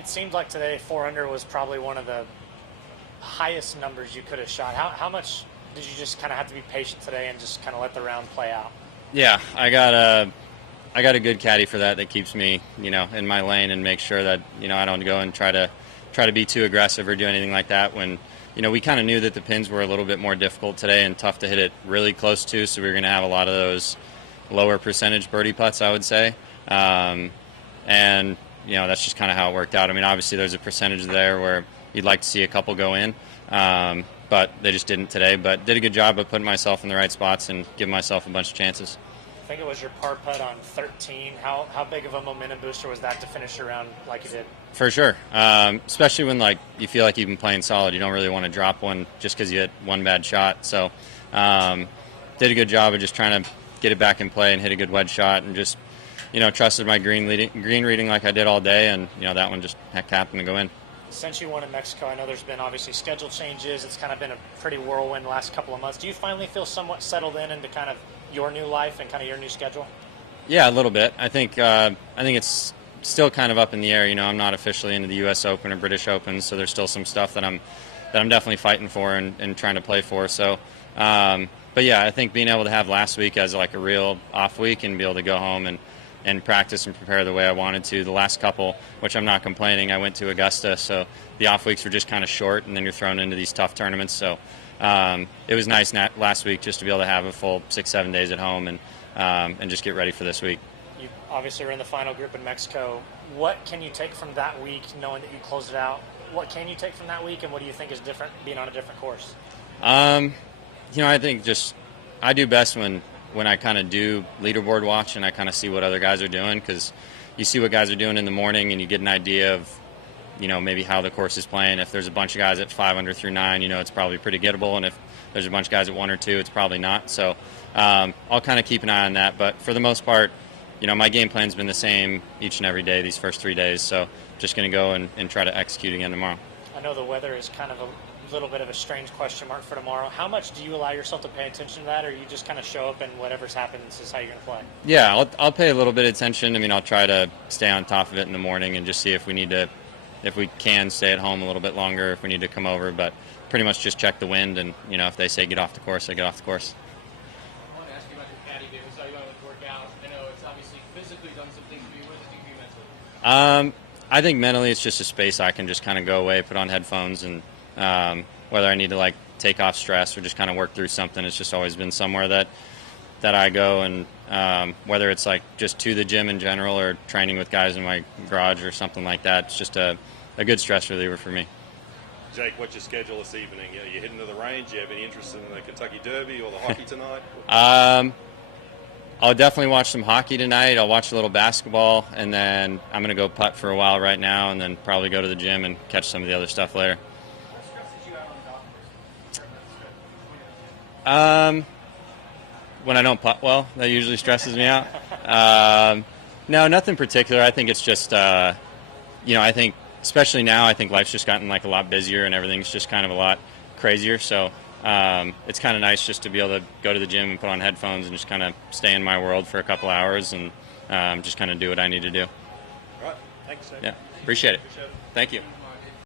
It seemed like today 4 under was probably one of the highest numbers you could have shot. How much did you just kind of have to be patient today and just kind of let the round play out? Yeah, I got a good caddy for that keeps me, in my lane and make sure that, I don't go and try to be too aggressive or do anything like that when, we kind of knew that the pins were a little bit more difficult today and tough to hit it really close to, so we were going to have a lot of those lower percentage birdie putts, I would say. And, that's just kind of how it worked out. I mean, obviously there's a percentage there where you'd like to see a couple go in, but they just didn't today. But did a good job of putting myself in the right spots and giving myself a bunch of chances. I think it was your par putt on 13. How big of a momentum booster was that to finish around like you did? For sure, especially when you feel like you've been playing solid. You don't really want to drop one just because you hit one bad shot. So did a good job of just trying to get it back in play and hit a good wedge shot and just trusted my green reading like I did all day, and that one just happened to go in. Since you won in Mexico, I know there's been obviously schedule changes. It's kind of been a pretty whirlwind the last couple of months. Do you finally feel somewhat settled into kind of your new life and kind of your new schedule? Yeah, a little bit. I think it's still kind of up in the air. I'm not officially into the U.S. Open or British Open, so there's still some stuff that I'm definitely fighting for and trying to play for. So, but yeah, I think being able to have last week as like a real off week and be able to go home and practice and prepare the way I wanted to. The last couple, which I'm not complaining, I went to Augusta, so the off weeks were just kind of short, and then you're thrown into these tough tournaments. So it was nice last week just to be able to have a full 6-7 days at home and just get ready for this week. You obviously were in the final group in Mexico. What can you take from that week, knowing that you closed it out? What can you take from that week, and what do you think is different being on a different course? I think I do best when I kind of do leaderboard watch and I kind of see what other guys are doing, because you see what guys are doing in the morning and you get an idea of, maybe how the course is playing. If there's a bunch of guys at 5 under through 9, it's probably pretty gettable, and if there's a bunch of guys at 1 or 2, it's probably not. So I'll kind of keep an eye on that, but for the most part, my game plan's been the same each and every day these first 3 days, so just going to go and try to execute again tomorrow. I know the weather is kind of a little bit of a strange question mark for tomorrow. How much do you allow yourself to pay attention to that, or you just kind of show up and whatever's happens is how you're going to play? Yeah, I'll pay a little bit of attention. I mean, I'll try to stay on top of it in the morning and just see if we can stay at home a little bit longer, if we need to come over, but pretty much just check the wind, and if they say get off the course, I get off the course. I want to ask you about your caddy, David. So you went with workout. I know it's obviously physically done some things for you. What does it do for you mentally? I think mentally it's just a space I can just kind of go away, put on headphones, and whether I need to take off stress or just kind of work through something, it's just always been somewhere that I go, and whether it's just to the gym in general or training with guys in my garage or something like that, it's just a good stress reliever for me. Jake, what's your schedule this evening? Are you heading to the range? Do you have any interest in the Kentucky Derby or the hockey tonight? I'll definitely watch some hockey tonight. I'll watch a little basketball, and then I'm going to go putt for a while right now, and then probably go to the gym and catch some of the other stuff later. What stresses you out on the golf course? When I don't putt well, that usually stresses me out. No, nothing particular. I think it's just, I think, especially now, I think life's just gotten a lot busier and everything's just kind of a lot crazier. So it's kind of nice just to be able to go to the gym and put on headphones and just kind of stay in my world for a couple hours and just kind of do what I need to do. All right. Thanks, Sam. Yeah, appreciate it. Thank you.